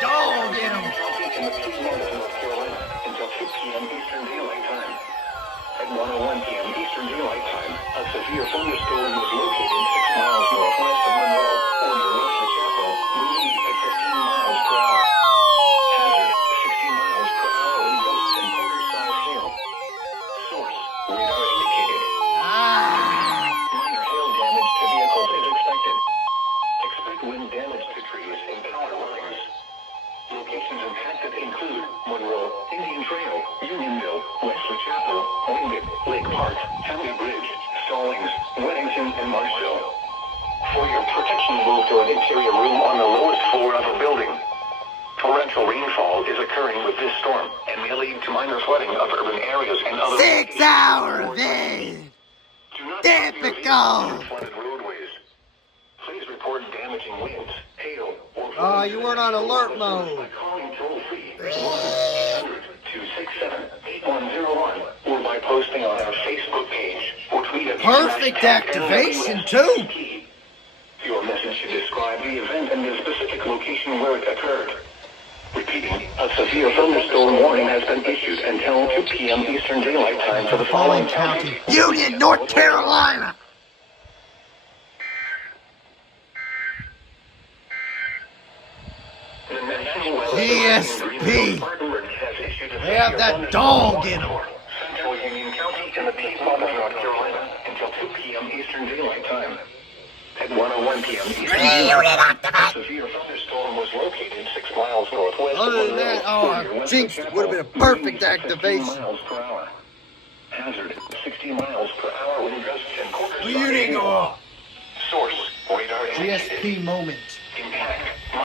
dog in them. In the Piedmont of North Carolina until 2 p.m. Eastern Daylight Time. At 1:01 p.m. Eastern Daylight Time, a severe thunderstorm was located 6 miles northwest of Monroe, or near Wesley Chapel, wind at 15 miles per hour. Hazard, 60 miles per hour wind gusts and quarter-size hail. Source, radar indicated. Minor hail damage to vehicles is expected. Expect wind damage to trees and power lines. Locations impacted include Monroe, Indian Trail, Unionville, Wesley Chapel, Wingate, Lake Park, County Bridge, Stallings, Weddington, and Marshville. For your protection, move to an interior room on the lowest floor of a building. Torrential rainfall is occurring with this storm and may lead to minor flooding of urban areas and other 6 hours in. Typical. flooded roadways. Please report damaging winds, hail, or Oh, you weren't on alert mode. by calling toll-free 1-800-267-8101 or by posting on our Facebook page or tweet at Perfect activation, too. Your message should describe the event and the specific location where it occurred. Repeating, a severe thunderstorm warning has been issued until 2 p.m. Eastern Daylight Time for the following counties. Union, North Carolina. GSP. They have that dog in them. Central Union County in the Piedmont of North Carolina until 2 p.m. Eastern Daylight Time. At 1:01 p.m. Eastern Daylight Time, a severe thunderstorm was located 6 miles northwest of Other than that, Monroe. I jinxed it. Would have been a perfect 15 activation. miles per hour. Hazard, 60 miles per hour wind gusts and quarter-size Bleeding hail. off. Source, radar indicated. GSP moment.